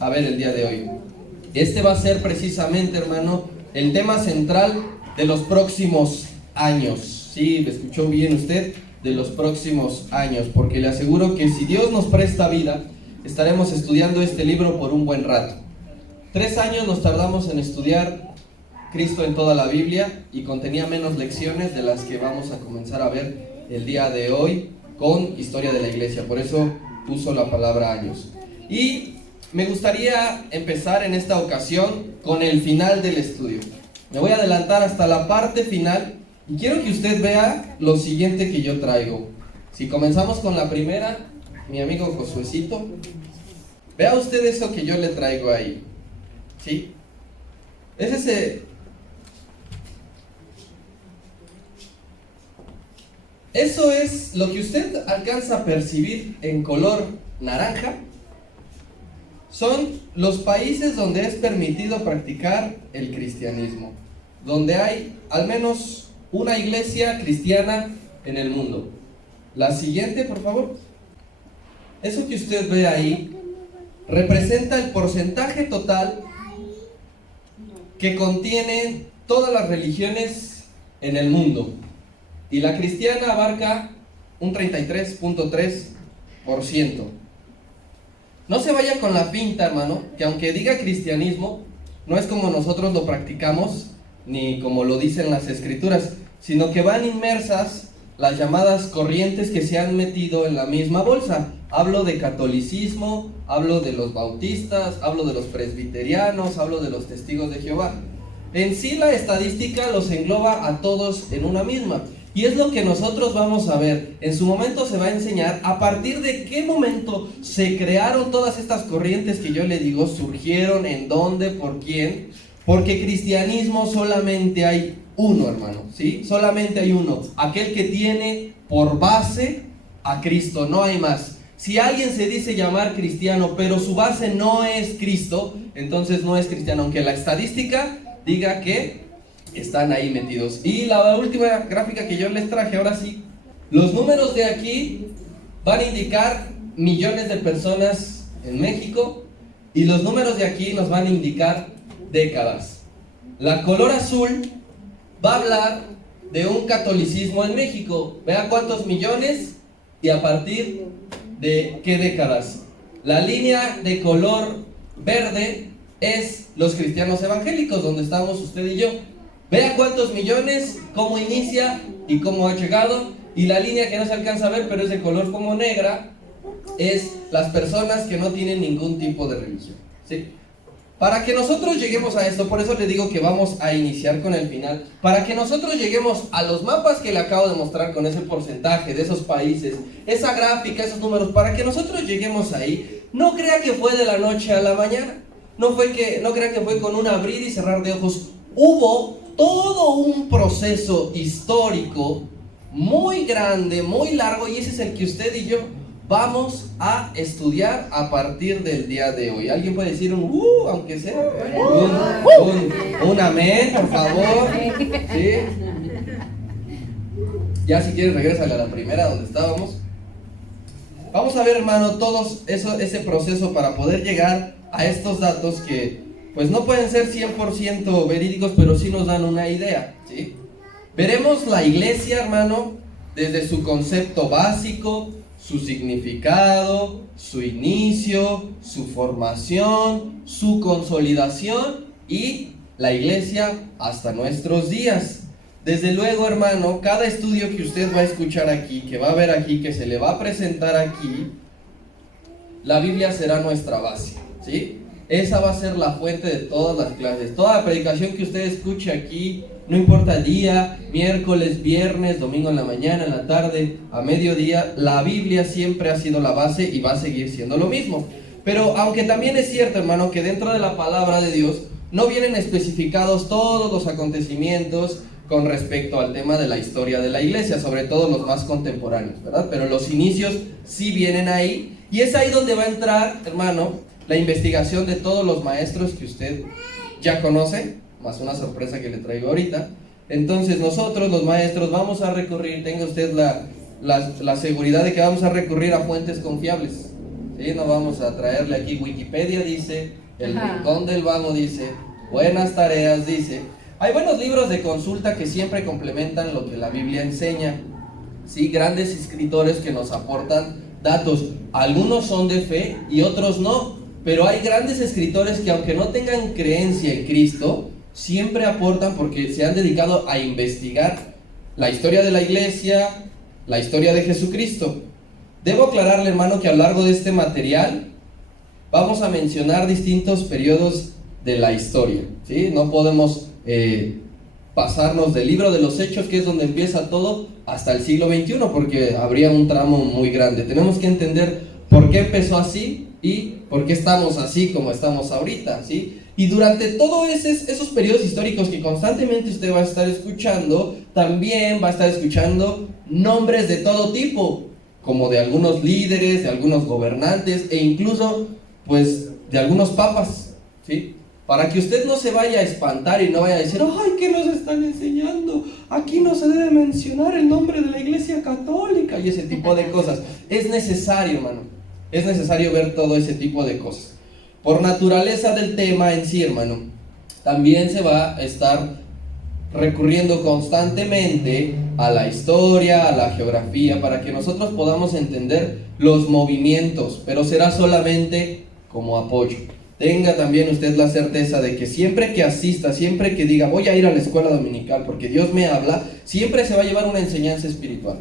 a ver el día de hoy. Este va a ser precisamente, hermano, el tema central de los próximos años. Sí, ¿me escuchó bien usted? De los próximos años, porque le aseguro que si Dios nos presta vida, estaremos estudiando este libro por un buen rato. 3 años nos tardamos en estudiar Cristo en toda la Biblia y contenía menos lecciones de las que vamos a comenzar a ver el día de hoy con Historia de la Iglesia. Por eso uso la palabra años. Y me gustaría empezar en esta ocasión con el final del estudio. Me voy a adelantar hasta la parte final y quiero que usted vea lo siguiente que yo traigo. Si comenzamos con la primera, mi amigo Josuecito, vea usted eso que yo le traigo ahí. ¿Sí? Es ese... Eso es lo que usted alcanza a percibir en color naranja. Son los países donde es permitido practicar el cristianismo, donde hay al menos una iglesia cristiana en el mundo. La siguiente, por favor. Eso que usted ve ahí representa el porcentaje total que contiene todas las religiones en el mundo. Y la cristiana abarca un 33.3%. No se vaya con la finta, hermano, que aunque diga cristianismo, no es como nosotros lo practicamos, ni como lo dicen las escrituras, sino que van inmersas las llamadas corrientes que se han metido en la misma bolsa. Hablo de catolicismo, hablo de los bautistas, hablo de los presbiterianos, hablo de los testigos de Jehová. En sí la estadística los engloba a todos en una misma. Y es lo que nosotros vamos a ver. En su momento se va a enseñar a partir de qué momento se crearon todas estas corrientes que yo le digo, surgieron, en dónde, por quién. Porque cristianismo solamente hay uno, hermano, ¿sí? Solamente hay uno. Aquel que tiene por base a Cristo, no hay más. Si alguien se dice llamar cristiano, pero su base no es Cristo, entonces no es cristiano, aunque la estadística diga que están ahí metidos. Y la última gráfica que yo les traje, ahora sí, los números de aquí van a indicar millones de personas en México y los números de aquí nos van a indicar décadas. La color azul va a hablar de un catolicismo en México. Vea cuántos millones y a partir de qué décadas. La línea de color verde es los cristianos evangélicos, donde estamos usted y yo. Vea cuántos millones, cómo inicia y cómo ha llegado. Y la línea que no se alcanza a ver, pero es de color como negra, es las personas que no tienen ningún tipo de religión, ¿sí? Para que nosotros lleguemos a esto, por eso les digo que vamos a iniciar con el final. Para que nosotros lleguemos a los mapas que le acabo de mostrar con ese porcentaje de esos países, esa gráfica, esos números, para que nosotros lleguemos ahí, no crea que fue de la noche a la mañana. No crea que fue con un abrir y cerrar de ojos. Hubo todo un proceso histórico muy grande, muy largo, y ese es el que usted y yo vamos a estudiar a partir del día de hoy. ¿Alguien puede decir aunque sea? Un amén, por favor. ¿Sí? Ya si quieres regrésale a la primera donde estábamos. Vamos a ver, hermano, ese proceso para poder llegar a estos datos que pues no pueden ser 100% verídicos, pero sí nos dan una idea, ¿sí? Veremos la iglesia, hermano, desde su concepto básico, su significado, su inicio, su formación, su consolidación y la iglesia hasta nuestros días. Desde luego, hermano, cada estudio que usted va a escuchar aquí, que va a ver aquí, que se le va a presentar aquí, la Biblia será nuestra base, ¿sí? Esa va a ser la fuente de todas las clases. Toda la predicación que usted escuche aquí, no importa el día, miércoles, viernes, domingo en la mañana, en la tarde, a mediodía, la Biblia siempre ha sido la base y va a seguir siendo lo mismo. Pero aunque también es cierto, hermano, que dentro de la palabra de Dios no vienen especificados todos los acontecimientos con respecto al tema de la historia de la iglesia, sobre todo los más contemporáneos, ¿verdad? Pero los inicios sí vienen ahí, y es ahí donde va a entrar, hermano, la investigación de todos los maestros que usted ya conoce, más una sorpresa que le traigo ahorita. Entonces nosotros los maestros vamos a recurrir, tenga usted la seguridad de que vamos a recurrir a fuentes confiables. ¿sí? No vamos a traerle aquí Wikipedia, dice, El Rincón del Vago, dice, Buenas Tareas, dice. Hay buenos libros de consulta que siempre complementan lo que la Biblia enseña, ¿sí? Grandes escritores que nos aportan datos. Algunos son de fe y otros no, pero hay grandes escritores que, aunque no tengan creencia en Cristo, siempre aportan porque se han dedicado a investigar la historia de la iglesia, la historia de Jesucristo. Debo aclararle, hermano, que a lo largo de este material vamos a mencionar distintos periodos de la historia, ¿sí? No podemos pasarnos del libro de los Hechos, que es donde empieza todo, hasta el siglo XXI, porque habría un tramo muy grande. Tenemos que entender por qué empezó así y por qué estamos así como estamos ahorita, ¿sí? Y durante todos esos periodos históricos que constantemente usted va a estar escuchando, también va a estar escuchando nombres de todo tipo, como de algunos líderes, de algunos gobernantes e incluso, pues, de algunos papas, ¿sí? Para que usted no se vaya a espantar y no vaya a decir, ¡ay, qué nos están enseñando! Aquí no se debe mencionar el nombre de la Iglesia Católica y ese tipo de cosas. Es necesario, hermano, es necesario ver todo ese tipo de cosas. Por naturaleza del tema en sí, hermano, también se va a estar recurriendo constantemente a la historia, a la geografía, para que nosotros podamos entender los movimientos, pero será solamente como apoyo. Tenga también usted la certeza de que siempre que asista, siempre que diga voy a ir a la escuela dominical porque Dios me habla, siempre se va a llevar una enseñanza espiritual,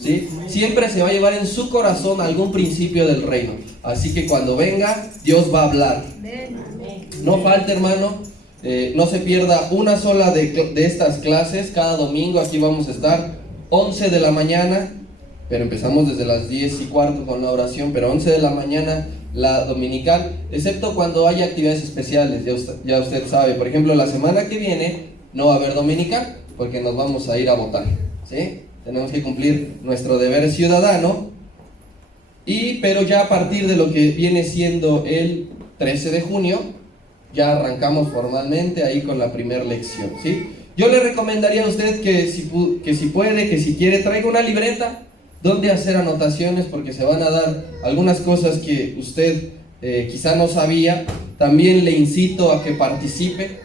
¿sí? Siempre se va a llevar en su corazón algún principio del reino. Así que cuando venga, Dios va a hablar. No falte, hermano, no se pierda una sola de estas clases. Cada domingo aquí vamos a estar 11 de la mañana, pero empezamos desde las 10:15 con la oración, pero 11 de la mañana la dominical, excepto cuando haya actividades especiales, ya usted sabe. Por ejemplo, la semana que viene no va a haber dominical porque nos vamos a ir a votar, ¿sí? Tenemos que cumplir nuestro deber ciudadano, pero ya a partir de lo que viene siendo el 13 de junio, ya arrancamos formalmente ahí con la primera lección, ¿sí? Yo le recomendaría a usted que si puede, que si quiere, traiga una libreta donde hacer anotaciones, porque se van a dar algunas cosas que usted quizá no sabía. También le incito a que participe,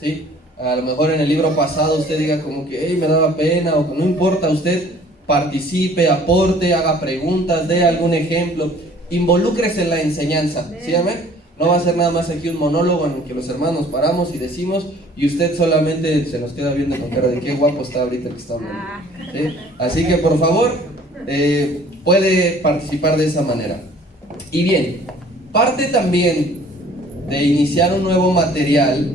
¿sí? A lo mejor en el libro pasado usted diga como que hey, me daba pena, o que no importa, usted participe, aporte, haga preguntas, dé algún ejemplo, involúcrese en la enseñanza, ¿sí, amén? No va a ser nada más aquí un monólogo en el que los hermanos paramos y decimos y usted solamente se nos queda viendo con cara de qué guapo está ahorita el que está hablando, ¿sí? Así que por favor, puede participar de esa manera. Y bien, parte también de iniciar un nuevo material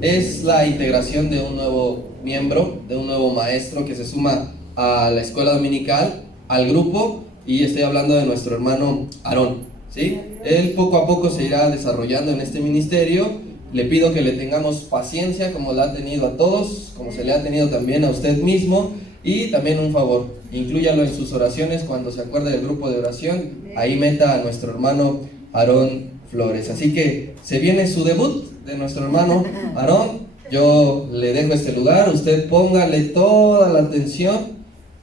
es la integración de un nuevo miembro, de un nuevo maestro que se suma a la escuela dominical, al grupo, y estoy hablando de nuestro hermano Aarón, ¿sí? Él poco a poco se irá desarrollando en este ministerio. Le pido que le tengamos paciencia como la ha tenido a todos, como se le ha tenido también a usted mismo. Y también un favor, inclúyalo en sus oraciones cuando se acuerde del grupo de oración. Ahí meta a nuestro hermano Aarón Flores. Así que se viene su debut de nuestro hermano Aarón. Yo le dejo este lugar, usted póngale toda la atención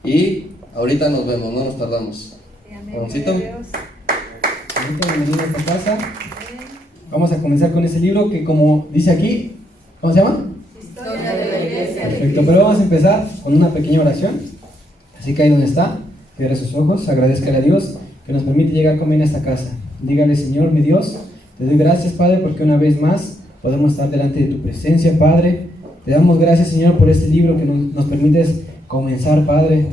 y ahorita nos vemos, no nos tardamos. Aaróncito. Bienvenido a esta casa. Vamos a comenzar con ese libro que, como dice aquí, ¿cómo se llama? Historia de la Iglesia. Perfecto, pero vamos a empezar con una pequeña oración. Así que ahí donde está, cierre sus ojos, agradezcale a Dios que nos permite llegar con bien a esta casa. Dígale: Señor, mi Dios, te doy gracias, Padre, porque una vez más podemos estar delante de tu presencia, Padre. Te damos gracias, Señor, por este libro que nos permites comenzar, Padre.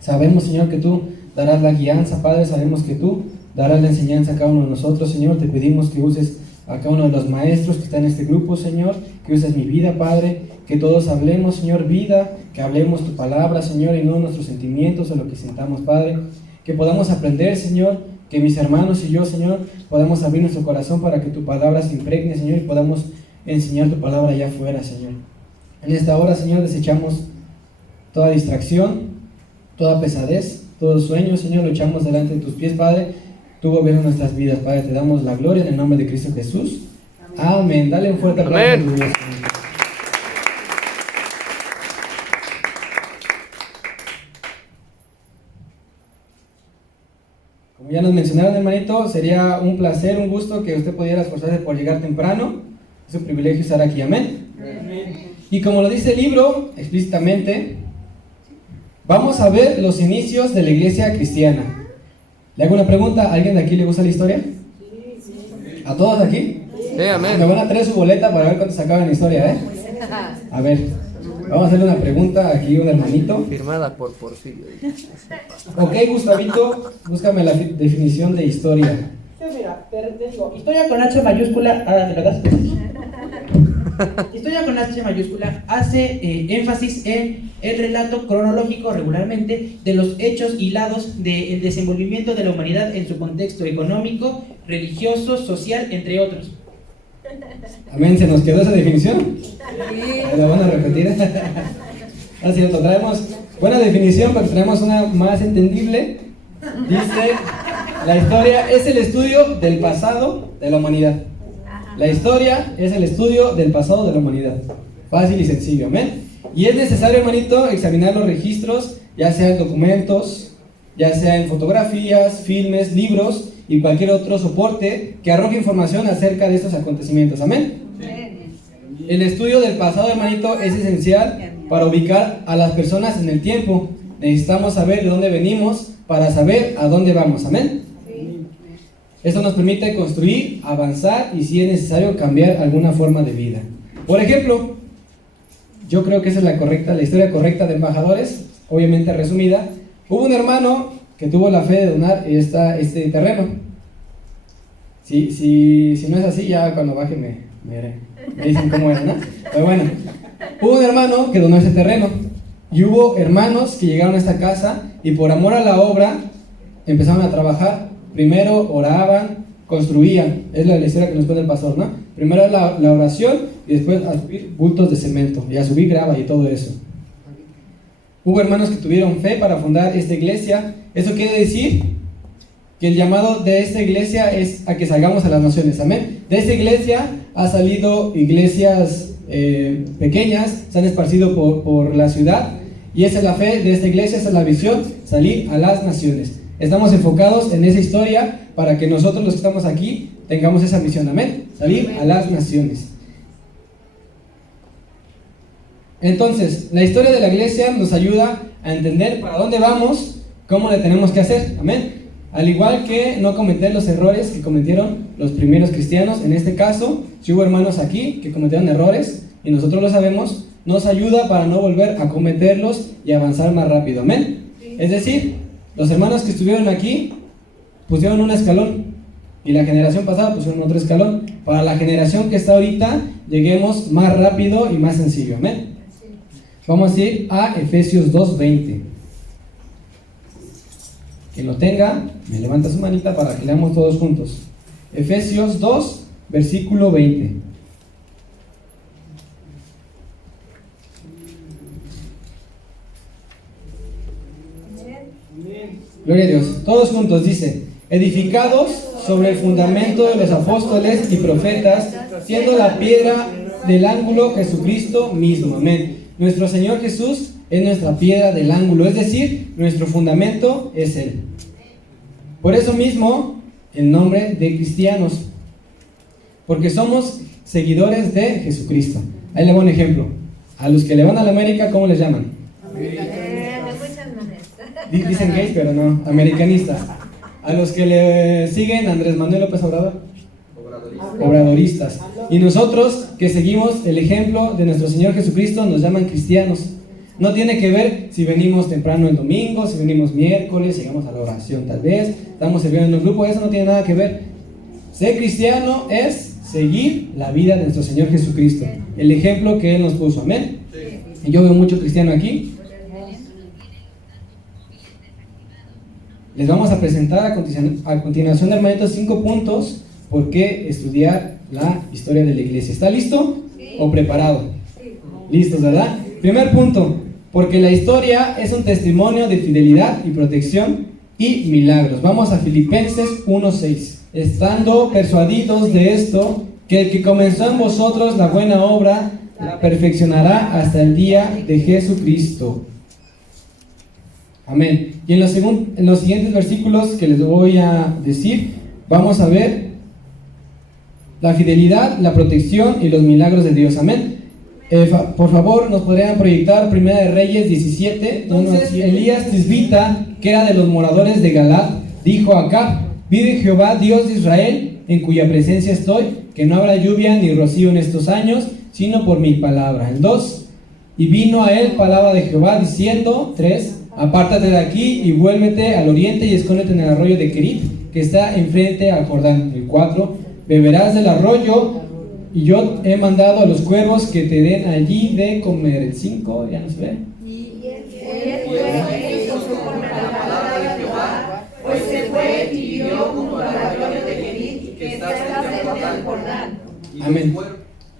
Sabemos, Señor, que tú darás la guianza, Padre. Sabemos que tú darás la enseñanza a cada uno de nosotros, Señor. Te pedimos que uses a cada uno de los maestros que están en este grupo, Señor, que uses mi vida, Padre, que todos hablemos, Señor, vida, que hablemos tu palabra, Señor, y no nuestros sentimientos o lo que sintamos, Padre, que podamos aprender, Señor, que mis hermanos y yo, Señor, podamos abrir nuestro corazón para que tu palabra se impregne, Señor, y podamos enseñar tu palabra allá afuera, Señor. En esta hora, Señor, desechamos toda distracción, toda pesadez, todo sueño, Señor, lo echamos delante de tus pies, Padre. Tú gobiernas nuestras vidas, Padre. Te damos la gloria en el nombre de Cristo Jesús. Amén. Dale un fuerte aplauso a Dios, Señor. Como Como ya nos mencionaron, hermanito, sería un placer, un gusto que usted pudiera esforzarse por llegar temprano. Es un privilegio estar aquí, amén. Y como lo dice el libro explícitamente, vamos a ver los inicios de la iglesia cristiana. Le hago una pregunta, ¿a alguien de aquí le gusta la historia? ¿A todos aquí? Sí, amén. Me van a traer su boleta para ver cuánto sacaban la historia, ¿eh? A ver, vamos a hacerle una pregunta aquí a un hermanito. Firmada por Porfirio. Ok, Gustavito, búscame la definición de historia. Sí, mira, te digo, historia con H mayúscula, ¿me lo das? Historia con H mayúscula hace énfasis en el relato cronológico regularmente de los hechos hilados del desenvolvimiento de la humanidad en su contexto económico, religioso, social, entre otros. Amén, ¿se nos quedó esa definición? ¿La van a repetir? Es cierto, traemos buena definición, pero traemos una más entendible. Dice, la historia es el estudio del pasado de la humanidad. La historia es el estudio del pasado de la humanidad. Fácil y sencillo, amén. Y es necesario, hermanito, examinar los registros, ya sea en documentos, ya sea en fotografías, filmes, libros y cualquier otro soporte que arroje información acerca de estos acontecimientos, amén. El estudio del pasado, hermanito, es esencial para ubicar a las personas en el tiempo. Necesitamos saber de dónde venimos para saber a dónde vamos, amén. Esto nos permite construir, avanzar y, si es necesario, cambiar alguna forma de vida. Por ejemplo, yo creo que esa es la historia correcta de embajadores, obviamente resumida. Hubo un hermano que tuvo la fe de donar este terreno. Si no es así, ya cuando baje me dicen cómo era, ¿no? Pero bueno, hubo un hermano que donó ese terreno. Y hubo hermanos que llegaron a esta casa y por amor a la obra empezaron a trabajar. Primero oraban, construían, es la historia que nos cuenta el pastor, ¿no? Primero la oración y después a subir bultos de cemento y a subir grava y todo eso. Hubo hermanos que tuvieron fe para fundar esta iglesia. Eso quiere decir que el llamado de esta iglesia es a que salgamos a las naciones, amén. De esta iglesia ha salido iglesias pequeñas, se han esparcido por la ciudad y esa es la fe de esta iglesia, esa es la visión, salir a las naciones. Estamos enfocados en esa historia para que nosotros los que estamos aquí tengamos esa misión, amén, salir a las naciones. Entonces, la historia de la iglesia nos ayuda a entender para dónde vamos, cómo le tenemos que hacer, amén. Al igual que no cometer los errores que cometieron los primeros cristianos, en este caso, si hubo hermanos aquí que cometieron errores y nosotros lo sabemos, nos ayuda para no volver a cometerlos y avanzar más rápido, amén. Es decir, los hermanos que estuvieron aquí pusieron un escalón y la generación pasada pusieron otro escalón. Para la generación que está ahorita, lleguemos más rápido y más sencillo, amén. Vamos a ir a Efesios 2:20. Quien lo tenga, me levanta su manita para que leamos todos juntos. Efesios 2, versículo 20. Gloria a Dios. Todos juntos dice: edificados sobre el fundamento de los apóstoles y profetas, siendo la piedra del ángulo Jesucristo mismo. Amén. Nuestro Señor Jesús es nuestra piedra del ángulo, es decir, nuestro fundamento es Él. Por eso mismo, el nombre de cristianos, porque somos seguidores de Jesucristo. Ahí le voy un ejemplo. A los que le van a la América, ¿cómo les llaman? Dicen gays, pero no, americanistas. A los que le siguen Andrés Manuel López Obrador, obradoristas. Y nosotros que seguimos el ejemplo de nuestro Señor Jesucristo nos llaman cristianos. No tiene que ver si venimos temprano el domingo, si venimos miércoles, llegamos a la oración tal vez, estamos sirviendo en un grupo, eso no tiene nada que ver. Ser cristiano es seguir la vida de nuestro Señor Jesucristo, el ejemplo que Él nos puso, amén. Y yo veo mucho cristiano aquí. Les vamos a presentar a continuación, hermanitos, 5 puntos por qué estudiar la historia de la iglesia. ¿Está listo o preparado? ¿Listos, verdad? Primer punto, porque la historia es un testimonio de fidelidad y protección y milagros. Vamos a Filipenses 1:6. Estando persuadidos de esto, que el que comenzó en vosotros la buena obra, la perfeccionará hasta el día de Jesucristo. Amén. Y en los siguientes versículos que les voy a decir, vamos a ver la fidelidad, la protección y los milagros de Dios. Amén. Por favor, nos podrían proyectar Primera de Reyes 17. Entonces, Elías tisbita, que era de los moradores de Galaad, dijo a Acab: vive Jehová, Dios de Israel, en cuya presencia estoy, que no habrá lluvia ni rocío en estos años, sino por mi palabra. El 2. Y vino a él palabra de Jehová diciendo, 3. Apártate de aquí y vuélvete al oriente y escóndete en el arroyo de Kerit, que está enfrente al Jordán. El 4. Beberás del arroyo, y yo he mandado a los cuervos que te den allí de comer. El 5, ya no se ve. Y él fue hizo conforme a la palabra de Jehová, pues se fue y vivió junto al arroyo de Kerit, que está cerca del Jordán. Amén.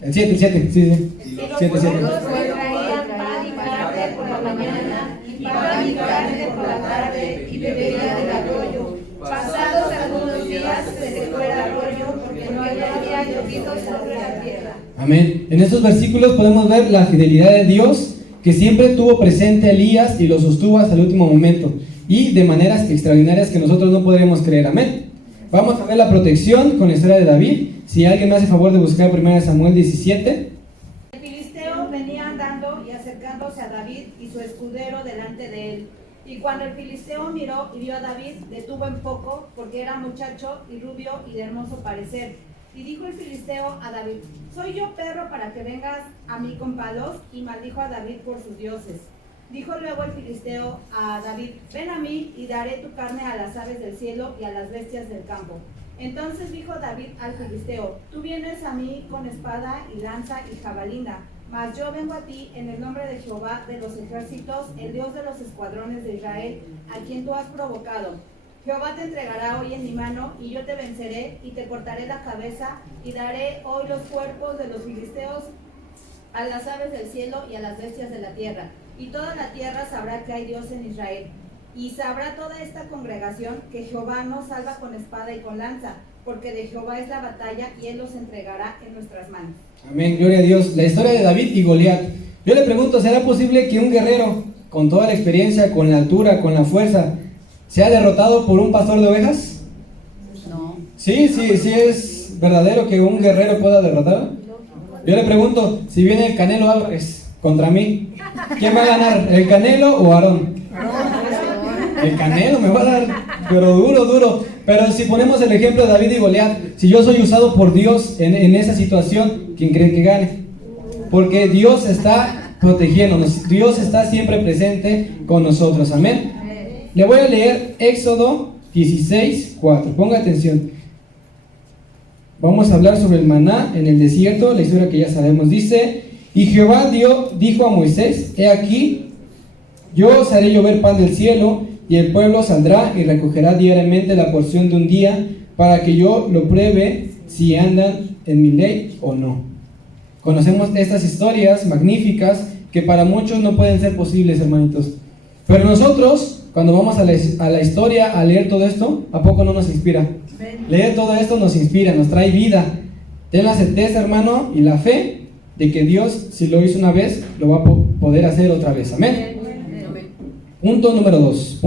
El 7, sí. Y los cuervos le traían pan y carne por la mañana, y pan y carne por la tarde, y bebía del arroyo. Pasados algunos días se secó el arroyo, porque no había llovido sobre la tierra. Amén. En estos versículos podemos ver la fidelidad de Dios, que siempre tuvo presente a Elías y lo sostuvo hasta el último momento, y de maneras extraordinarias que nosotros no podríamos creer. Amén. Vamos a ver la protección con la historia de David. Si alguien me hace favor de buscar 1 Samuel 17. El filisteo venía andando y acercándose a David y su escudero delante de él. Y cuando el filisteo miró y vio a David, detuvo en poco, porque era muchacho y rubio y de hermoso parecer. Y dijo el filisteo a David: ¿soy yo perro para que vengas a mí con palos? Y maldijo a David por sus dioses. Dijo luego el filisteo a David: ven a mí y daré tu carne a las aves del cielo y a las bestias del campo. Entonces dijo David al filisteo: tú vienes a mí con espada y lanza y jabalina, mas yo vengo a ti en el nombre de Jehová de los ejércitos, el Dios de los escuadrones de Israel, a quien tú has provocado. Jehová te entregará hoy en mi mano, y yo te venceré, y te cortaré la cabeza, y daré hoy los cuerpos de los filisteos a las aves del cielo y a las bestias de la tierra. Y toda la tierra sabrá que hay Dios en Israel. Y sabrá toda esta congregación que Jehová no salva con espada y con lanza, porque de Jehová es la batalla, y él los entregará en nuestras manos. Amén, gloria a Dios. La historia de David y Goliat. Yo le pregunto, ¿será posible que un guerrero, con toda la experiencia, con la altura, con la fuerza, sea derrotado por un pastor de ovejas? No. Sí, es verdadero que un guerrero pueda derrotar. Yo le pregunto, si viene el Canelo Álvarez contra mí, ¿quién va a ganar? ¿El Canelo o Aarón? El Canelo me va a dar, pero duro. Pero si ponemos el ejemplo de David y Goliat, si yo soy usado por Dios en esa situación, ¿quién cree que gane? Porque Dios está protegiéndonos, Dios está siempre presente con nosotros. Amén. Le voy a leer Éxodo 16:4. Ponga atención. Vamos a hablar sobre el maná en el desierto, la historia que ya sabemos. Dice: y Jehová dijo a Moisés: he aquí, yo os haré llover pan del cielo, y el pueblo saldrá y recogerá diariamente la porción de un día, para que yo lo pruebe si andan en mi ley o no. Conocemos estas historias magníficas que para muchos no pueden ser posibles, hermanitos. Pero nosotros, cuando vamos a la historia, a leer todo esto, ¿a poco no nos inspira? Leer todo esto nos inspira, nos trae vida. Ten la certeza, hermano, y la fe de que Dios, si lo hizo una vez, lo va a poder hacer otra vez. Amén. Punto número 2.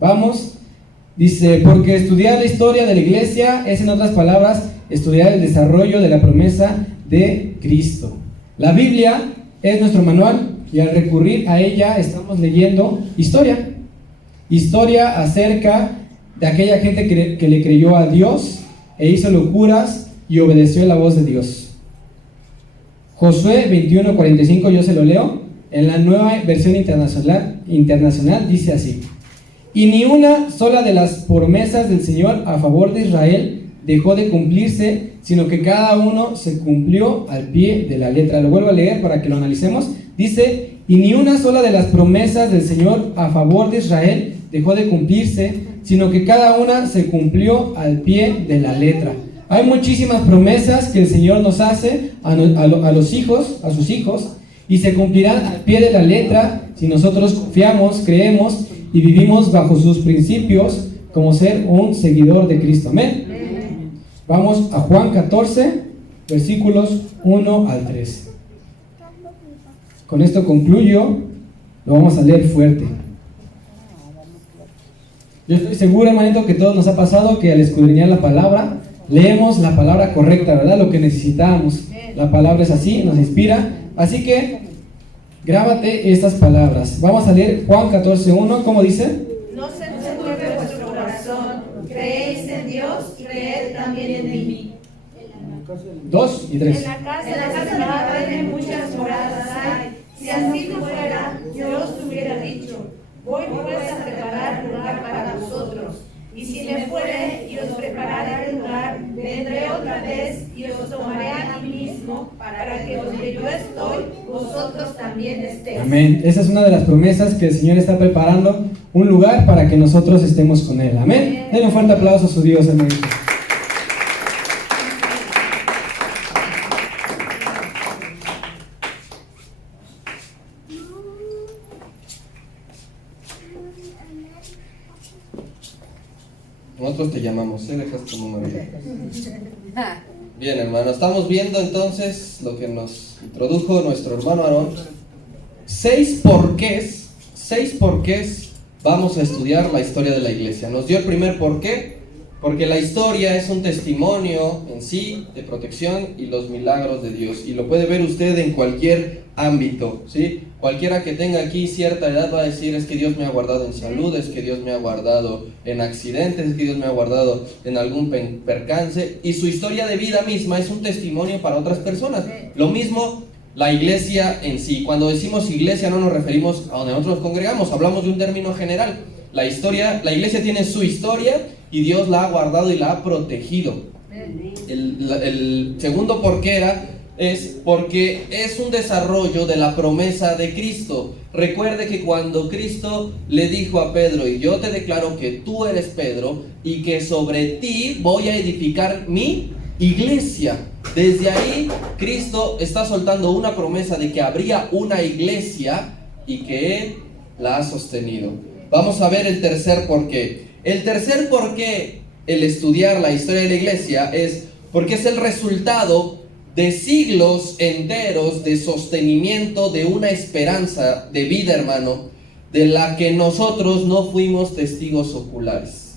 Vamos. Dice: porque estudiar la historia de la iglesia es, en otras palabras, estudiar el desarrollo de la promesa de Cristo. La Biblia es nuestro manual, y al recurrir a ella estamos leyendo historia acerca de aquella gente que le creyó a Dios e hizo locuras y obedeció la voz de Dios. Josué 21:45, yo se lo leo. En la Nueva Versión Internacional dice así: y ni una sola de las promesas del Señor a favor de Israel dejó de cumplirse, sino que cada uno se cumplió al pie de la letra. Lo vuelvo a leer para que lo analicemos. Dice: y ni una sola de las promesas del Señor a favor de Israel dejó de cumplirse, sino que cada una se cumplió al pie de la letra. Hay muchísimas promesas que el Señor nos hace a los hijos, a sus hijos, y se cumplirán al pie de la letra si nosotros confiamos, creemos y vivimos bajo sus principios como ser un seguidor de Cristo. Amén. Vamos a Juan 14, versículos 1 al 3. Con esto concluyo, lo vamos a leer fuerte. Yo estoy seguro, hermanito, que todos nos ha pasado que al escudriñar la palabra, leemos la palabra correcta, ¿verdad? Lo que necesitamos. La palabra es así, nos inspira. Así que, grábate estas palabras. Vamos a leer Juan 14:1, ¿cómo dice? No se turbe vuestro corazón, creéis en Dios y creed también en mí. 2 y 3. En la casa de mi Padre muchas moradas hay. Si así no fuera, yo os hubiera dicho, voy pues a preparar lugar para vosotros. Y si me fuere y os preparare el lugar, vendré otra vez y os tomaré a mí mismo, para que donde yo estoy, vosotros también estéis. Amén. Esa es una de las promesas que el Señor está preparando, un lugar para que nosotros estemos con Él. Amén. Denle un fuerte aplauso a su Dios, hermanito. Nosotros te llamamos, dejas tu número. Bien, hermano, estamos viendo entonces lo que nos introdujo nuestro hermano Aarón. 6 porqués vamos a estudiar la historia de la iglesia. Nos dio el primer porqué, porque la historia es un testimonio en sí de protección y los milagros de Dios. Y lo puede ver usted en cualquier ámbito, ¿sí? Cualquiera que tenga aquí cierta edad va a decir, es que Dios me ha guardado en salud, es que Dios me ha guardado en accidentes, es que Dios me ha guardado en algún percance. Y su historia de vida misma es un testimonio para otras personas. Lo mismo la iglesia en sí. Cuando decimos iglesia no nos referimos a donde nosotros nos congregamos, hablamos de un término general. La iglesia tiene su historia y Dios la ha guardado y la ha protegido. El segundo porqué es porque es un desarrollo de la promesa de Cristo. Recuerde que cuando Cristo le dijo a Pedro, y yo te declaro que tú eres Pedro, y que sobre ti voy a edificar mi iglesia. Desde ahí Cristo está soltando una promesa de que habría una iglesia y que Él la ha sostenido. Vamos a ver el tercer porqué. El tercer porqué, el estudiar la historia de la iglesia, es porque es el resultado de siglos enteros de sostenimiento de una esperanza de vida, hermano, de la que nosotros no fuimos testigos oculares.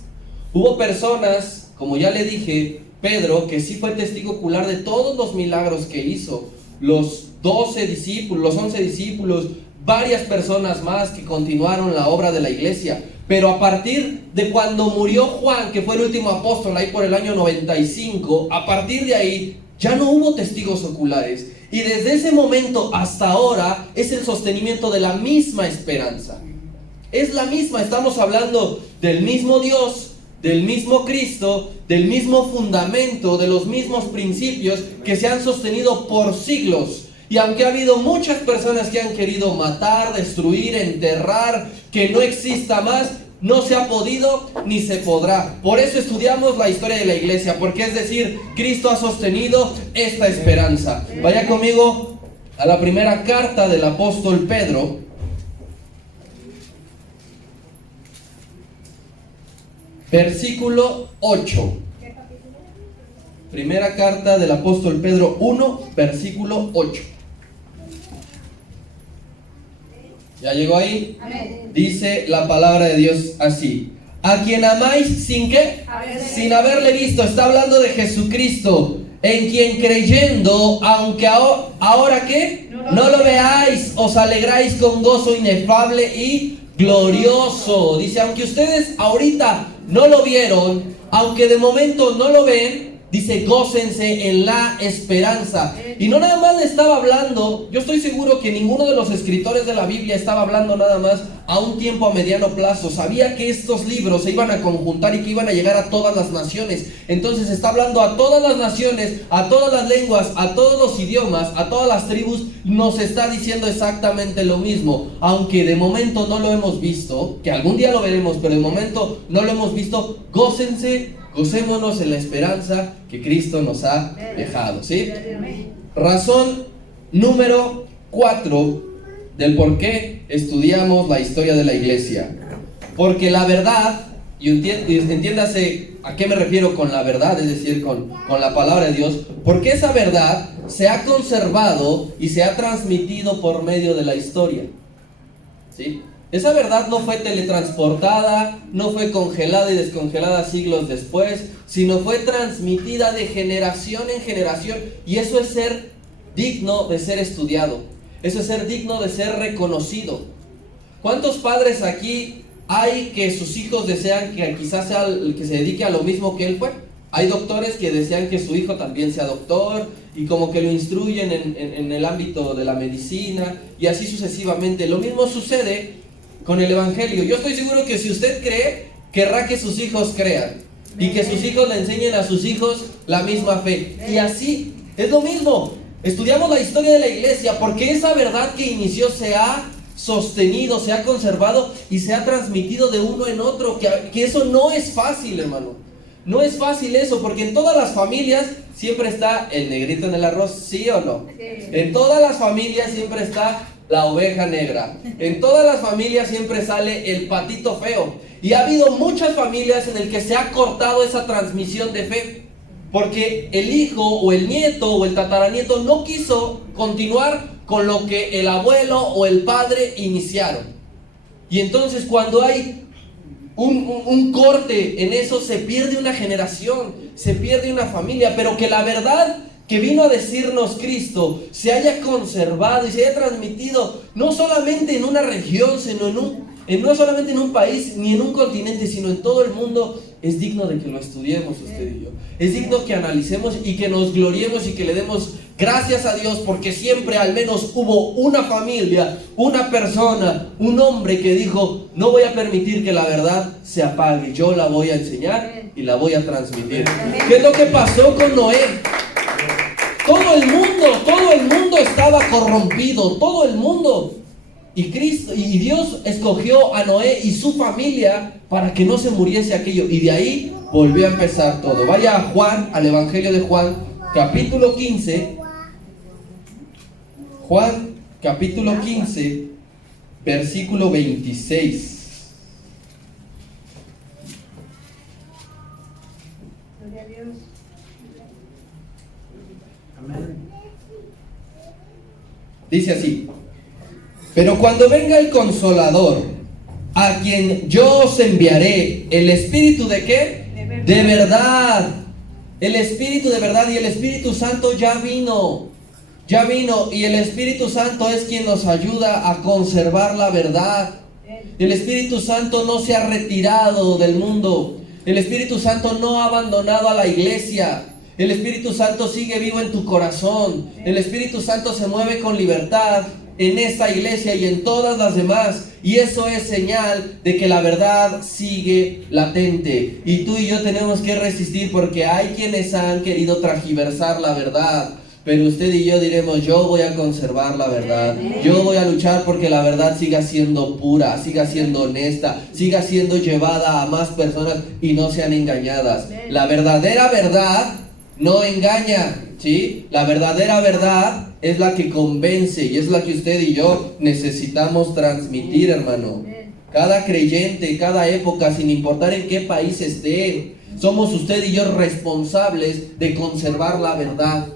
Hubo personas, como ya le dije, Pedro, que sí fue testigo ocular de todos los milagros que hizo, los 12 discípulos, los 11 discípulos, varias personas más que continuaron la obra de la iglesia. Pero a partir de cuando murió Juan, que fue el último apóstol, ahí por el año 95, a partir de ahí ya no hubo testigos oculares. Y desde ese momento hasta ahora es el sostenimiento de la misma esperanza. Es la misma, estamos hablando del mismo Dios, del mismo Cristo, del mismo fundamento, de los mismos principios que se han sostenido por siglos. Y aunque ha habido muchas personas que han querido matar, destruir, enterrar, que no exista más, no se ha podido ni se podrá. Por eso estudiamos la historia de la iglesia, porque es decir, Cristo ha sostenido esta esperanza. Vaya conmigo a la primera carta del apóstol Pedro. Versículo 8. Primera carta del apóstol Pedro 1, versículo 8. ¿Ya llegó ahí? Amén. Dice la palabra de Dios así: a quien amáis sin qué, sin haberle visto. Está hablando de Jesucristo, en quien creyendo, aunque ahora ¿qué? No lo veáis, os alegráis con gozo inefable y glorioso. Dice, aunque ustedes ahorita no lo vieron, aunque de momento no lo ven, dice, gócense en la esperanza. Y no nada más le estaba hablando, yo estoy seguro que ninguno de los escritores de la Biblia estaba hablando nada más a un tiempo a mediano plazo. Sabía que estos libros se iban a conjuntar y que iban a llegar a todas las naciones. Entonces está hablando a todas las naciones, a todas las lenguas, a todos los idiomas, a todas las tribus. Nos está diciendo exactamente lo mismo. Aunque de momento no lo hemos visto, que algún día lo veremos, pero de momento no lo hemos visto, gócense. Gocémonos en la esperanza que Cristo nos ha dejado, ¿sí? Razón número 4 del por qué estudiamos la historia de la iglesia. Porque la verdad, y entiéndase a qué me refiero con la verdad, es decir, con la palabra de Dios, porque esa verdad se ha conservado y se ha transmitido por medio de la historia, ¿sí? Esa verdad no fue teletransportada, no fue congelada y descongelada siglos después, sino fue transmitida de generación en generación. Y eso es ser digno de ser estudiado, eso es ser digno de ser reconocido. ¿Cuántos padres aquí hay que sus hijos desean que quizás sea el que se dedique a lo mismo que él fue? Hay doctores que desean que su hijo también sea doctor y como que lo instruyen en el ámbito de la medicina y así sucesivamente. Lo mismo sucede con el evangelio. Yo estoy seguro que si usted cree, querrá que sus hijos crean y que sus hijos le enseñen a sus hijos la misma fe. Y así es lo mismo. Estudiamos la historia de la iglesia porque esa verdad que inició se ha sostenido, se ha conservado y se ha transmitido de uno en otro. Que eso no es fácil, hermano. No es fácil eso, porque en todas las familias siempre está el negrito en el arroz, ¿sí o no? Sí. En todas las familias siempre está la oveja negra. En todas las familias siempre sale el patito feo. Y ha habido muchas familias en las que se ha cortado esa transmisión de fe, porque el hijo o el nieto o el tataranieto no quiso continuar con lo que el abuelo o el padre iniciaron. Y entonces cuando hay un corte en eso, se pierde una generación, se pierde una familia. Pero que la verdad que vino a decirnos Cristo se haya conservado y se haya transmitido no solamente en una región, sino no solamente en un país ni en un continente, sino en todo el mundo, es digno de que lo estudiemos usted y yo. Es digno que analicemos y que nos gloriemos y que le demos gracias a Dios, porque siempre al menos hubo una familia, una persona, un hombre que dijo: no voy a permitir que la verdad se apague, yo la voy a enseñar y la voy a transmitir. ¿Qué es lo que pasó con Noé? Todo el mundo estaba corrompido, todo el mundo. Y Dios escogió a Noé y su familia para que no se muriese aquello. Y de ahí volvió a empezar todo. Vaya a Juan, al Evangelio de Juan, capítulo 15. Juan, capítulo 15, versículo 26. Gloria a Dios. Dice así: pero cuando venga el Consolador, a quien yo os enviaré, ¿el Espíritu de qué? De verdad. El Espíritu de verdad, y el Espíritu Santo ya vino, y el Espíritu Santo es quien nos ayuda a conservar la verdad. El Espíritu Santo no se ha retirado del mundo. El Espíritu Santo no ha abandonado a la iglesia. El Espíritu Santo sigue vivo en tu corazón. El Espíritu Santo se mueve con libertad en esta iglesia y en todas las demás, y eso es señal de que la verdad sigue latente. Y tú y yo tenemos que resistir, porque hay quienes han querido tergiversar la verdad, pero usted y yo diremos: yo voy a conservar la verdad, yo voy a luchar porque la verdad siga siendo pura, siga siendo honesta, siga siendo llevada a más personas y no sean engañadas. La verdadera verdad no engaña, ¿sí? La verdadera verdad es la que convence, y es la que usted y yo necesitamos transmitir, hermano. Cada creyente, cada época, sin importar en qué país esté, somos usted y yo responsables de conservar la verdad.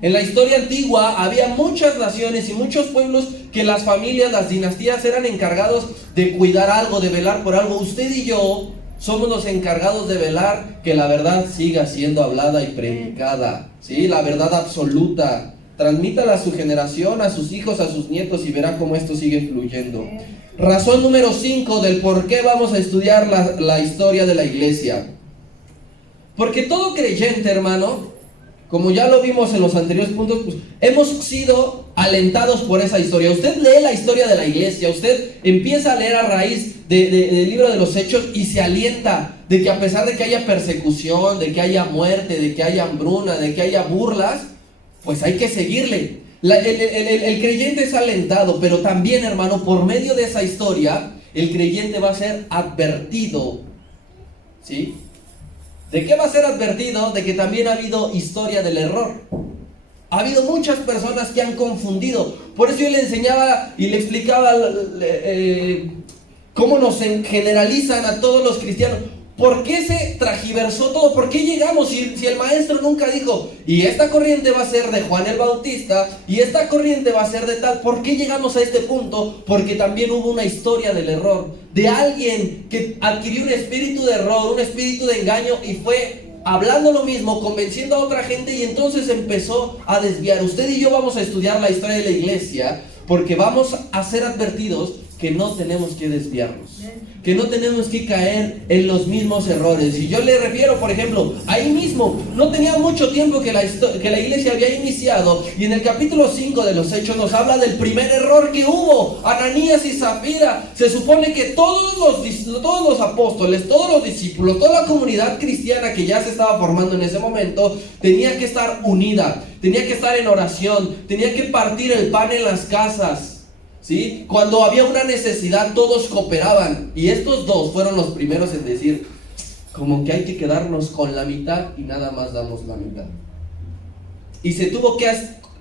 En la historia antigua había muchas naciones y muchos pueblos que las familias, las dinastías eran encargados de cuidar algo, de velar por algo. Usted y yo somos los encargados de velar que la verdad siga siendo hablada y predicada, ¿sí? La verdad absoluta. Transmítala a su generación, a sus hijos, a sus nietos, y verá cómo esto sigue fluyendo. Razón número 5 del por qué vamos a estudiar la historia de la iglesia. Porque todo creyente, hermano, como ya lo vimos en los anteriores puntos, pues, hemos sido alentados por esa historia. Usted lee la historia de la iglesia, usted empieza a leer a raíz del libro de los Hechos y se alienta de que a pesar de que haya persecución, de que haya muerte, de que haya hambruna, de que haya burlas, pues hay que seguirle. El creyente es alentado, pero también, hermano, por medio de esa historia, el creyente va a ser advertido, ¿sí? ¿De qué va a ser advertido? De que también ha habido historia del error. Ha habido muchas personas que han confundido. Por eso yo le enseñaba y le explicaba cómo nos generalizan a todos los cristianos. ¿Por qué se tragiversó todo? ¿Por qué llegamos? Si el maestro nunca dijo, y esta corriente va a ser de Juan el Bautista, y esta corriente va a ser de tal. ¿Por qué llegamos a este punto? Porque también hubo una historia del error, de alguien que adquirió un espíritu de error, un espíritu de engaño, y fue hablando lo mismo, convenciendo a otra gente, y entonces empezó a desviar. Usted y yo vamos a estudiar la historia de la iglesia, porque vamos a ser advertidos que no tenemos que desviarnos, que no tenemos que caer en los mismos errores. Y yo le refiero, por ejemplo, ahí mismo, no tenía mucho tiempo que la iglesia había iniciado, y en el capítulo 5 de los Hechos nos habla del primer error que hubo, Ananías y Zafira. Se supone que todos los apóstoles, todos los discípulos, toda la comunidad cristiana que ya se estaba formando en ese momento, tenía que estar unida, tenía que estar en oración, tenía que partir el pan en las casas. ¿Sí? Cuando había una necesidad, todos cooperaban. Y estos dos fueron los primeros en decir, como que hay que quedarnos con la mitad y nada más damos la mitad. Y se tuvo que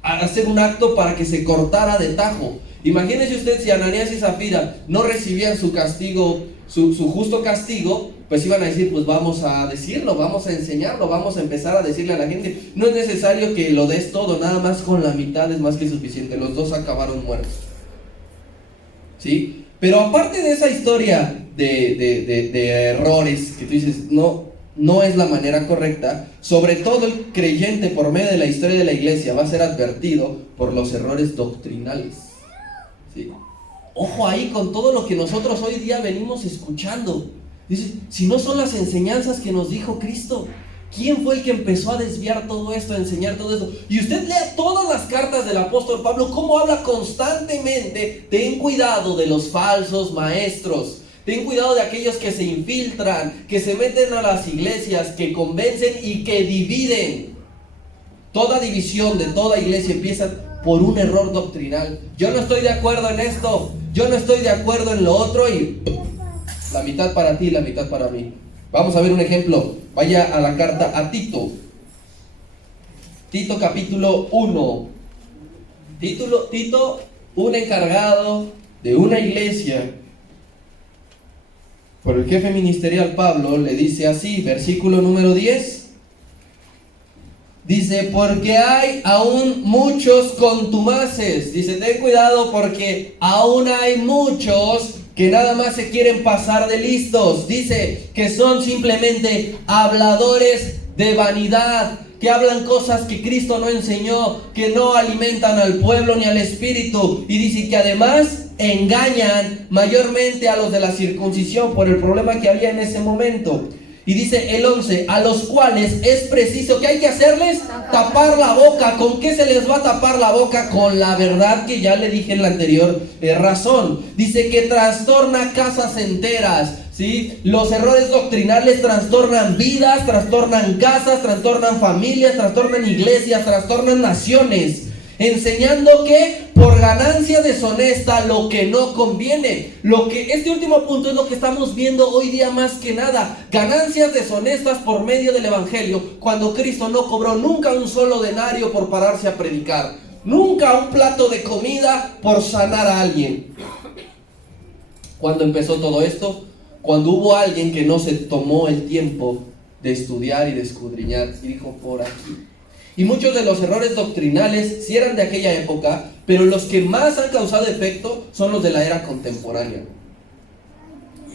hacer un acto para que se cortara de tajo. Imagínese usted si Ananías y Zafira no recibían su castigo, su justo castigo, pues iban a decir, pues vamos a decirlo, vamos a enseñarlo, vamos a empezar a decirle a la gente. No es necesario que lo des todo, nada más con la mitad es más que suficiente. Los dos acabaron muertos. ¿Sí? Pero aparte de esa historia de errores que tú dices, no es la manera correcta, sobre todo el creyente por medio de la historia de la iglesia va a ser advertido por los errores doctrinales. ¿Sí? Ojo ahí con todo lo que nosotros hoy día venimos escuchando. Dice, si no son las enseñanzas que nos dijo Cristo, ¿quién fue el que empezó a desviar todo esto, a enseñar todo esto? Y usted lea todas las cartas del apóstol Pablo, cómo habla constantemente. Ten cuidado de los falsos maestros. Ten cuidado de aquellos que se infiltran, que se meten a las iglesias, que convencen y que dividen. Toda división de toda iglesia empieza por un error doctrinal. Yo no estoy de acuerdo en esto, yo no estoy de acuerdo en lo otro, y la mitad para ti, la mitad para mí. Vamos a ver un ejemplo. Vaya a la carta a Tito. Tito capítulo 1. Tito, un encargado de una iglesia, por el jefe ministerial Pablo, le dice así, versículo número 10. Dice, porque hay aún muchos contumaces. Dice, ten cuidado porque aún hay muchos que nada más se quieren pasar de listos. Dice que son simplemente habladores de vanidad, que hablan cosas que Cristo no enseñó, que no alimentan al pueblo ni al espíritu. Y dice que además engañan mayormente a los de la circuncisión por el problema que había en ese momento. Y dice el 11, a los cuales es preciso, ¿qué hay que hacerles? Tapar la boca. ¿Con qué se les va a tapar la boca? Con la verdad que ya le dije en la anterior razón. Dice que trastorna casas enteras, ¿sí? Los errores doctrinales trastornan vidas, trastornan casas, trastornan familias, trastornan iglesias, trastornan naciones. Enseñando que por ganancia deshonesta lo que no conviene. Este último punto es lo que estamos viendo hoy día más que nada. Ganancias deshonestas por medio del evangelio, cuando Cristo no cobró nunca un solo denario por pararse a predicar, nunca un plato de comida por sanar a alguien. ¿Cuándo empezó todo esto? Cuando hubo alguien que no se tomó el tiempo de estudiar y de escudriñar y dijo, por aquí. Y muchos de los errores doctrinales sí eran de aquella época, pero los que más han causado efecto son los de la era contemporánea.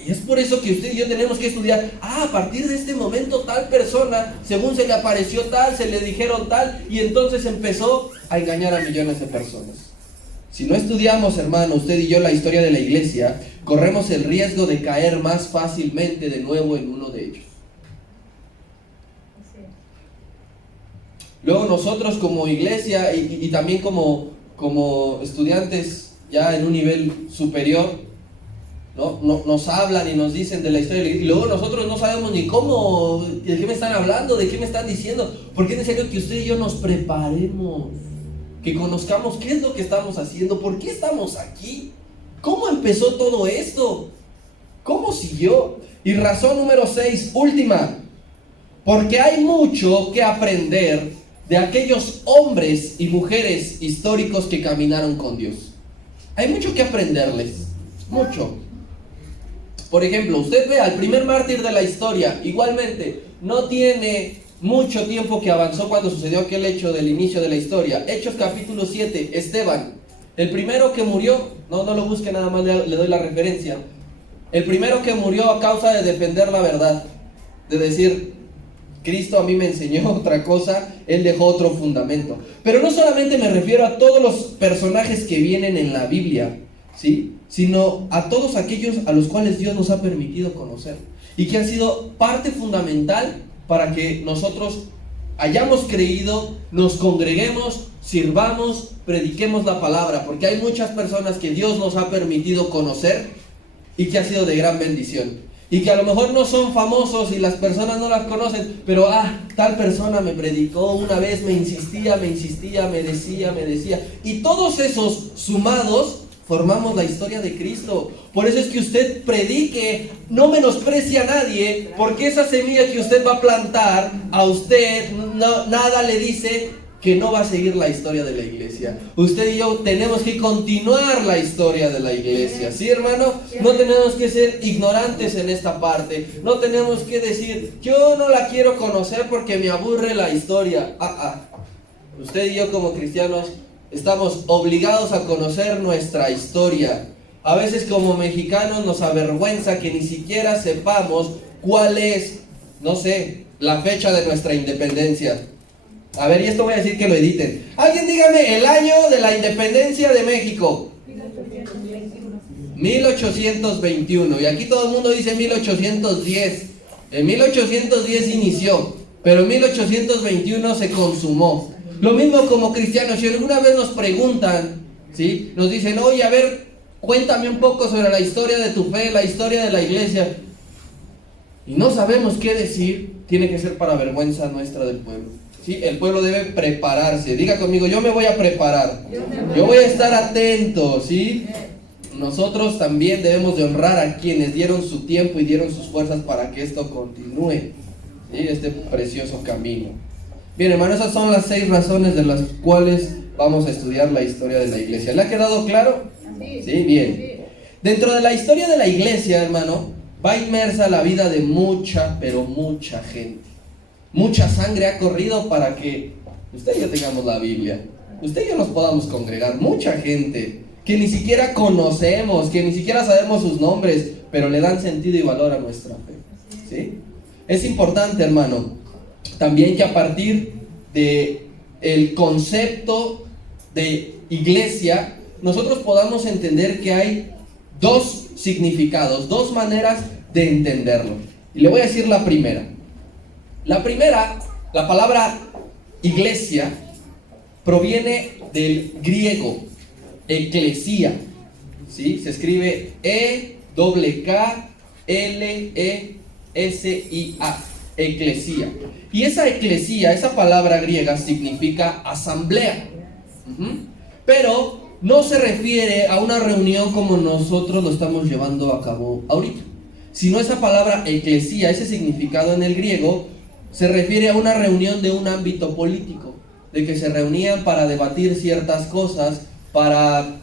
Y es por eso que usted y yo tenemos que estudiar, a partir de este momento tal persona, según se le apareció tal, se le dijeron tal, y entonces empezó a engañar a millones de personas. Si no estudiamos, hermano, usted y yo la historia de la iglesia, corremos el riesgo de caer más fácilmente de nuevo en uno de ellos. Luego nosotros como iglesia y también como estudiantes ya en un nivel superior, ¿no? Nos hablan y nos dicen de la historia, y luego nosotros no sabemos ni cómo, de qué me están hablando, de qué me están diciendo. Porque es necesario que usted y yo nos preparemos, que conozcamos qué es lo que estamos haciendo, por qué estamos aquí, cómo empezó todo esto, cómo siguió. Y razón número 6, última, porque hay mucho que aprender de aquellos hombres y mujeres históricos que caminaron con Dios. Hay mucho que aprenderles, mucho. Por ejemplo, usted ve al primer mártir de la historia, igualmente, no tiene mucho tiempo que avanzó cuando sucedió aquel hecho del inicio de la historia. Hechos capítulo 7, Esteban, el primero que murió, no lo busque, nada más le doy la referencia. El primero que murió a causa de defender la verdad, de decir, Cristo a mí me enseñó otra cosa, Él dejó otro fundamento. Pero no solamente me refiero a todos los personajes que vienen en la Biblia, ¿sí?, sino a todos aquellos a los cuales Dios nos ha permitido conocer y que han sido parte fundamental para que nosotros hayamos creído, nos congreguemos, sirvamos, prediquemos la palabra, porque hay muchas personas que Dios nos ha permitido conocer y que ha sido de gran bendición, y que a lo mejor no son famosos y las personas no las conocen, pero tal persona me predicó una vez, me insistía, me decía, y todos esos sumados formamos la historia de Cristo. Por eso es que usted predique, no menosprecie a nadie, porque esa semilla que usted va a plantar, a usted nada le dice que no va a seguir la historia de la iglesia. Usted y yo tenemos que continuar la historia de la iglesia, ¿sí, hermano? No tenemos que ser ignorantes en esta parte. No tenemos que decir, yo no la quiero conocer porque me aburre la historia. Usted y yo como cristianos estamos obligados a conocer nuestra historia. A veces como mexicanos nos avergüenza que ni siquiera sepamos cuál es, no sé, la fecha de nuestra independencia. A ver, y esto voy a decir que lo editen. Alguien dígame el año de la independencia de México. 1821. Y aquí todo el mundo dice 1810. En 1810 inició, pero en 1821 se consumó. Lo mismo como cristianos, si alguna vez nos preguntan, ¿sí?, nos dicen, oye, a ver, cuéntame un poco sobre la historia de tu fe, la historia de la iglesia, y no sabemos qué decir, tiene que ser para vergüenza nuestra del pueblo, ¿sí? El pueblo debe prepararse. Diga conmigo, yo me voy a preparar, yo voy a estar atento, ¿sí? Nosotros también debemos de honrar a quienes dieron su tiempo y dieron sus fuerzas para que esto continúe, ¿sí?, este precioso camino. Bien, hermano, esas son las 6 razones de las cuales vamos a estudiar la historia de la iglesia. ¿Le ha quedado claro? Sí, bien. Dentro de la historia de la iglesia, hermano, va inmersa la vida de mucha, pero mucha gente. Mucha sangre ha corrido para que usted y yo tengamos la Biblia, usted y yo nos podamos congregar. Mucha gente que ni siquiera conocemos, que ni siquiera sabemos sus nombres, pero le dan sentido y valor a nuestra fe, ¿sí? Es importante, hermano, también que a partir de el concepto de iglesia, nosotros podamos entender que hay 2 significados, 2 maneras de entenderlo. Y le voy a decir la primera. La primera, la palabra iglesia, proviene del griego, eclesia, ¿sí? Se escribe E-K-L-E-S-I-A. Eclesia. Y esa eclesia, esa palabra griega significa asamblea. Pero no se refiere a una reunión como nosotros lo estamos llevando a cabo ahorita, sino esa palabra eclesia, ese significado en el griego, se refiere a una reunión de un ámbito político, de que se reunían para debatir ciertas cosas, para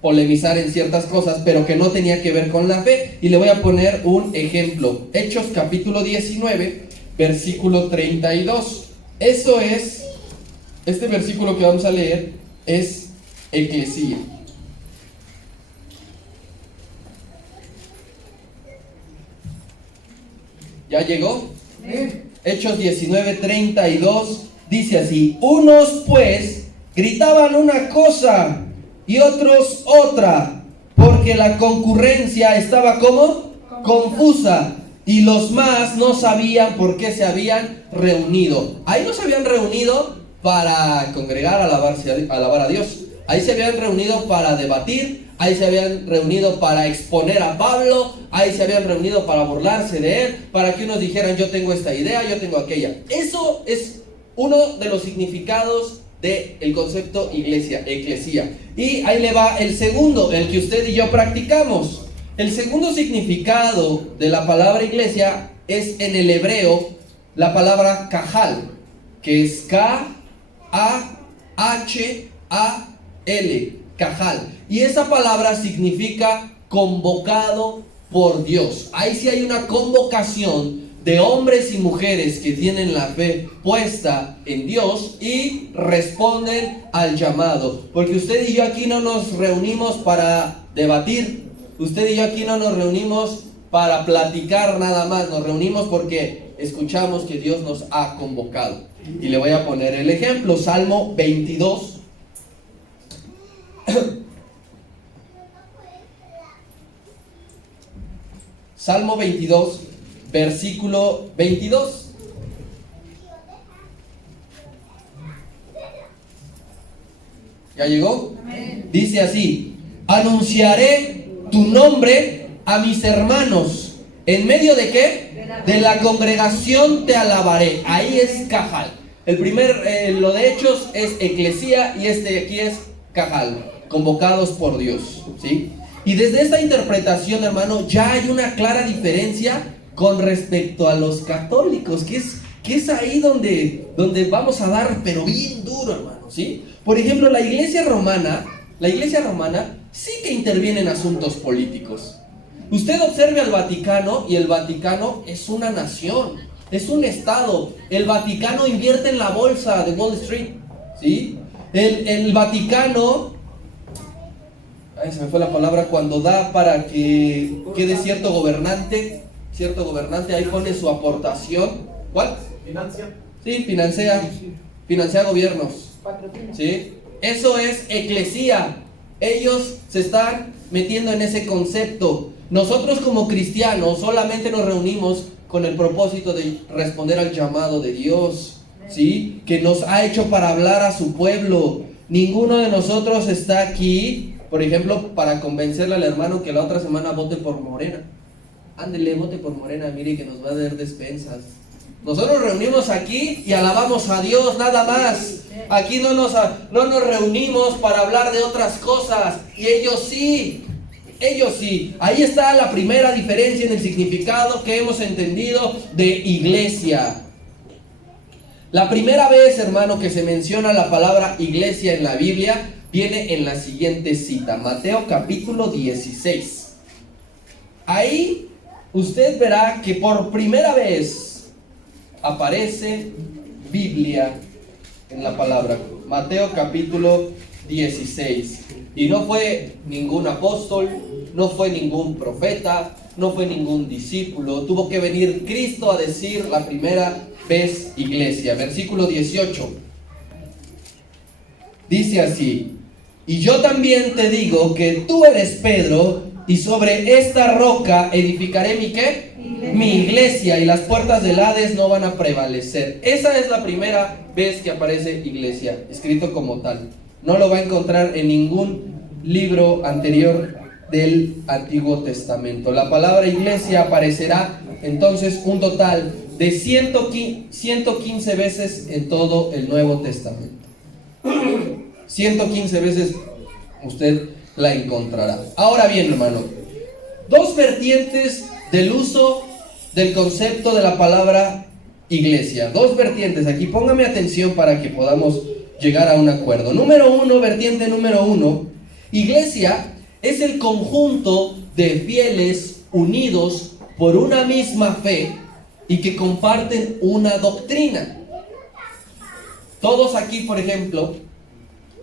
polemizar en ciertas cosas, pero que no tenía que ver con la fe. Y le voy a poner un ejemplo. Hechos capítulo 19, versículo 32. Eso es, este versículo que vamos a leer es eclesia. ¿Ya llegó? Hechos 19, 32 dice así: unos pues gritaban una cosa y otros otra, porque la concurrencia estaba ¿cómo? Confusa, y los más no sabían por qué se habían reunido. Ahí no se habían reunido para congregar, alabar a Dios. Ahí se habían reunido para debatir, ahí se habían reunido para exponer a Pablo, ahí se habían reunido para burlarse de él, para que unos dijeran yo tengo esta idea, yo tengo aquella. Eso es uno de los significados del concepto iglesia, eclesia. Y ahí le va el segundo, el que usted y yo practicamos. El segundo significado de la palabra iglesia es en el hebreo la palabra kahal, que es K-A-H-A-L, kahal. Y esa palabra significa convocado por Dios. Ahí sí hay una convocación de hombres y mujeres que tienen la fe puesta en Dios y responden al llamado. Porque usted y yo aquí no nos reunimos para debatir, usted y yo aquí no nos reunimos para platicar nada más, nos reunimos porque escuchamos que Dios nos ha convocado. Y le voy a poner el ejemplo, Salmo 22. Salmo 22, versículo 22. ¿Ya llegó? Amén. Dice así: anunciaré tu nombre a mis hermanos. ¿En medio de qué? De la congregación te alabaré. Ahí es Cajal. El primer, lo de Hechos es eclesía y aquí es Cajal, convocados por Dios, ¿sí? Y desde esta interpretación, hermano, ya hay una clara diferencia con respecto a los católicos, que es ahí donde vamos a dar, pero bien duro, hermano, ¿sí? Por ejemplo, la iglesia romana sí que interviene en asuntos políticos. Usted observe al Vaticano, y el Vaticano es una nación, es un estado. El Vaticano invierte en la bolsa de Wall Street, ¿sí? El Vaticano, se me fue la palabra, cuando da para que quede cierto gobernante, ahí pone su aportación. ¿Cuál? Financia. Sí, financia gobiernos, ¿sí? Eso es eclesía. Ellos se están metiendo en ese concepto. Nosotros como cristianos solamente nos reunimos con el propósito de responder al llamado de Dios, ¿sí? Que nos ha hecho para hablar a su pueblo. Ninguno de nosotros está aquí, por ejemplo, para convencerle al hermano que la otra semana vote por Morena. Ándele, vote por Morena, mire que nos va a dar despensas. Nosotros nos reunimos aquí y alabamos a Dios, nada más. Aquí no nos reunimos para hablar de otras cosas. Y ellos sí. Ahí está la primera diferencia en el significado que hemos entendido de iglesia. La primera vez, hermano, que se menciona la palabra iglesia en la Biblia viene en la siguiente cita, Mateo capítulo 16. Ahí usted verá que por primera vez aparece Biblia en la palabra. Mateo capítulo 16. Y no fue ningún apóstol, no fue ningún profeta, no fue ningún discípulo. Tuvo que venir Cristo a decir la primera vez iglesia. Versículo 18. Dice así: y yo también te digo que tú eres Pedro, y sobre esta roca edificaré mi ¿qué? Mi iglesia, y las puertas del Hades no van a prevalecer. Esa es la primera vez que aparece iglesia, escrito como tal. No lo va a encontrar en ningún libro anterior del Antiguo Testamento. La palabra iglesia aparecerá entonces un total de 115 veces en todo el Nuevo Testamento. 115 veces usted la encontrará. Ahora bien, hermano, dos vertientes del uso del concepto de la palabra iglesia. Dos vertientes. Aquí póngame atención para que podamos llegar a un acuerdo. Vertiente número uno. Iglesia es el conjunto de fieles unidos por una misma fe y que comparten una doctrina. Todos aquí, por ejemplo,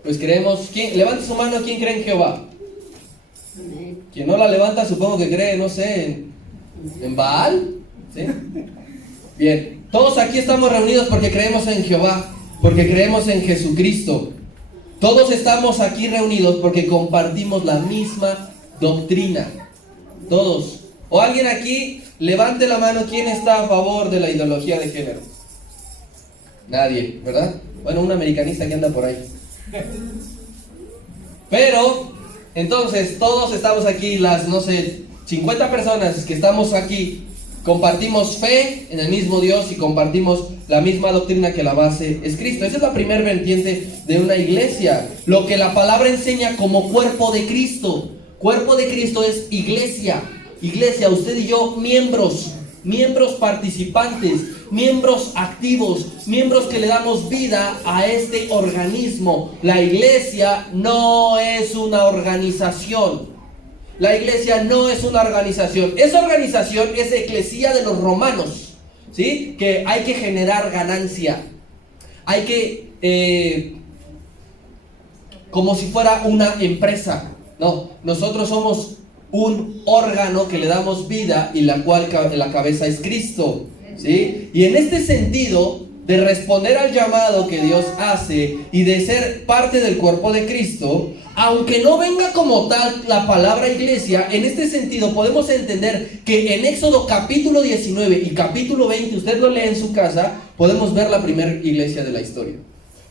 pues creemos, levante su mano, ¿quién cree en Jehová? Quien no la levanta supongo que cree, no sé, en Baal, ¿sí? Bien, todos aquí estamos reunidos porque creemos en Jehová, porque creemos en Jesucristo. Todos estamos aquí reunidos porque compartimos la misma doctrina. Todos. O alguien aquí, levante la mano, ¿quién está a favor de la ideología de género? Nadie, ¿verdad? Bueno, un americanista que anda por ahí. Pero, entonces, todos estamos aquí, las, 50 personas que estamos aquí, compartimos fe en el mismo Dios y compartimos la misma doctrina, que la base es Cristo. Esa es la primera vertiente de una iglesia. Lo que la palabra enseña como cuerpo de Cristo. Cuerpo de Cristo es iglesia. Iglesia, usted y yo, miembros participantes, miembros activos, miembros que le damos vida a este organismo. La iglesia no es una organización. La iglesia no es una organización. Esa organización es eclesía de los romanos, ¿sí? Que hay que generar ganancia. Hay que, como si fuera una empresa. No, nosotros somos un órgano que le damos vida y la cual la cabeza es Cristo, ¿sí? Y en este sentido de responder al llamado que Dios hace y de ser parte del cuerpo de Cristo, aunque no venga como tal la palabra iglesia, en este sentido podemos entender que en Éxodo capítulo 19 y capítulo 20, usted lo lee en su casa, podemos ver la primera iglesia de la historia.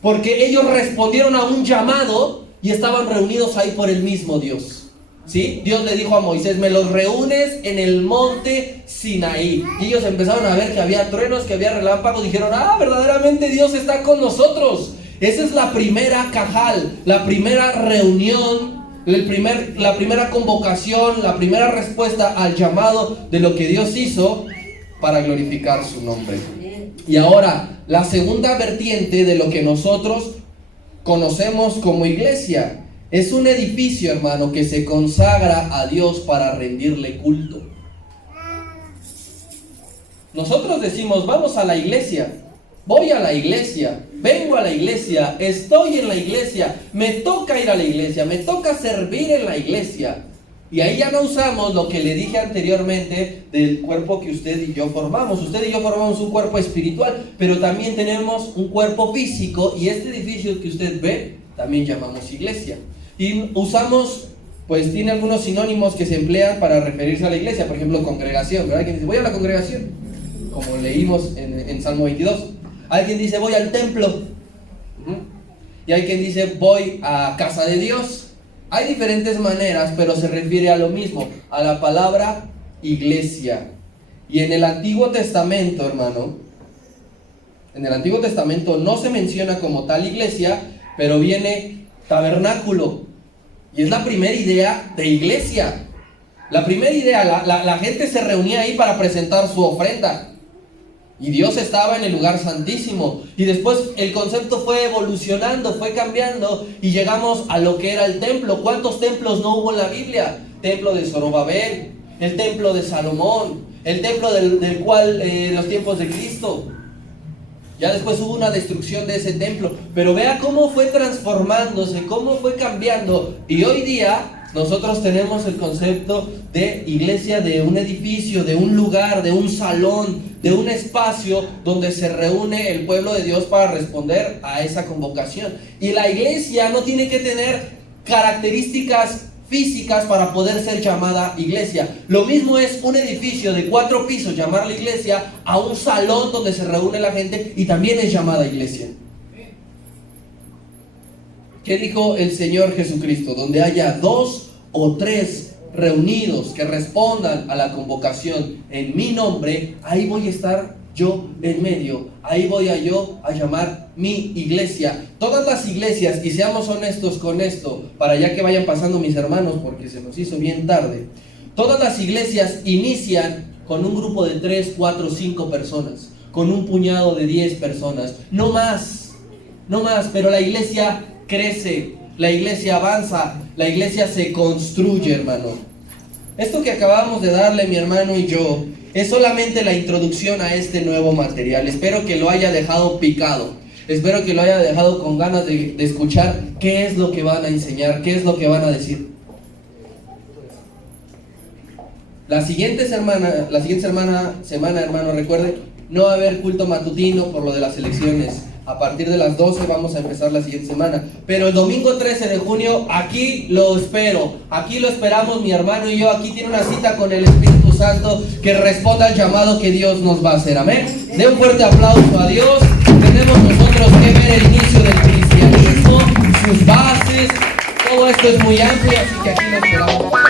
Porque ellos respondieron a un llamado y estaban reunidos ahí por el mismo Dios. ¿Sí? Dios le dijo a Moisés, me los reúnes en el monte Sinaí. Y ellos empezaron a ver que había truenos, que había relámpagos. Dijeron, verdaderamente Dios está con nosotros. Esa es la primera cajal, la primera reunión, la primera convocación, la primera respuesta al llamado de lo que Dios hizo para glorificar su nombre. Y ahora, la segunda vertiente de lo que nosotros conocemos como iglesia. Es un edificio, hermano, que se consagra a Dios para rendirle culto. Nosotros decimos, vamos a la iglesia, voy a la iglesia, vengo a la iglesia, estoy en la iglesia, me toca ir a la iglesia, me toca servir en la iglesia. Y ahí ya no usamos lo que le dije anteriormente del cuerpo que usted y yo formamos. Usted y yo formamos un cuerpo espiritual, pero también tenemos un cuerpo físico, y este edificio que usted ve, también llamamos iglesia. Y usamos, pues tiene algunos sinónimos que se emplean para referirse a la iglesia. Por ejemplo, congregación, ¿verdad? Alguien dice, voy a la congregación, como leímos en Salmo 22. Alguien dice, voy al templo. Y hay quien dice, voy a casa de Dios. Hay diferentes maneras, pero se refiere a lo mismo, a la palabra iglesia. Y en el Antiguo Testamento, hermano, en el Antiguo Testamento no se menciona como tal iglesia, pero viene tabernáculo. Y es la primera idea de iglesia. La primera idea, la gente se reunía ahí para presentar su ofrenda. Y Dios estaba en el lugar santísimo. Y después el concepto fue evolucionando, fue cambiando, y llegamos a lo que era el templo. ¿Cuántos templos no hubo en la Biblia? Templo de Zorobabel, el templo de Salomón, el templo del cual los tiempos de Cristo. Ya después hubo una destrucción de ese templo. Pero vea cómo fue transformándose, cómo fue cambiando. Y hoy día nosotros tenemos el concepto de iglesia, de un edificio, de un lugar, de un salón, de un espacio donde se reúne el pueblo de Dios para responder a esa convocación. Y la iglesia no tiene que tener características físicas para poder ser llamada iglesia. Lo mismo es un edificio de 4 pisos, llamarla iglesia, a un salón donde se reúne la gente y también es llamada iglesia. ¿Qué dijo el Señor Jesucristo? Donde haya 2 o 3 reunidos que respondan a la convocación en mi nombre, ahí voy a estar yo en medio, ahí voy yo a llamar mi iglesia. Todas las iglesias, y seamos honestos con esto, para ya que vayan pasando mis hermanos, porque se nos hizo bien tarde, todas las iglesias inician con un grupo de 3, 4, 5 personas, con un puñado de 10 personas, no más, pero la iglesia crece, la iglesia avanza, la iglesia se construye, hermano. Esto que acabamos de darle mi hermano y yo es solamente la introducción a este nuevo material. Espero que lo haya dejado picado, espero que lo haya dejado con ganas de escuchar qué es lo que van a enseñar, qué es lo que van a decir. La siguiente semana, hermano, recuerde, no va a haber culto matutino por lo de las elecciones. A partir de las 12 vamos a empezar la siguiente semana. Pero el domingo 13 de junio, aquí lo espero. Aquí lo esperamos mi hermano y yo. Aquí tiene una cita con el Espíritu Santo que responda al llamado que Dios nos va a hacer. Amén. De un fuerte aplauso a Dios. Tenemos nosotros que ver el inicio del cristianismo, sus bases. Todo esto es muy amplio, así que aquí lo esperamos.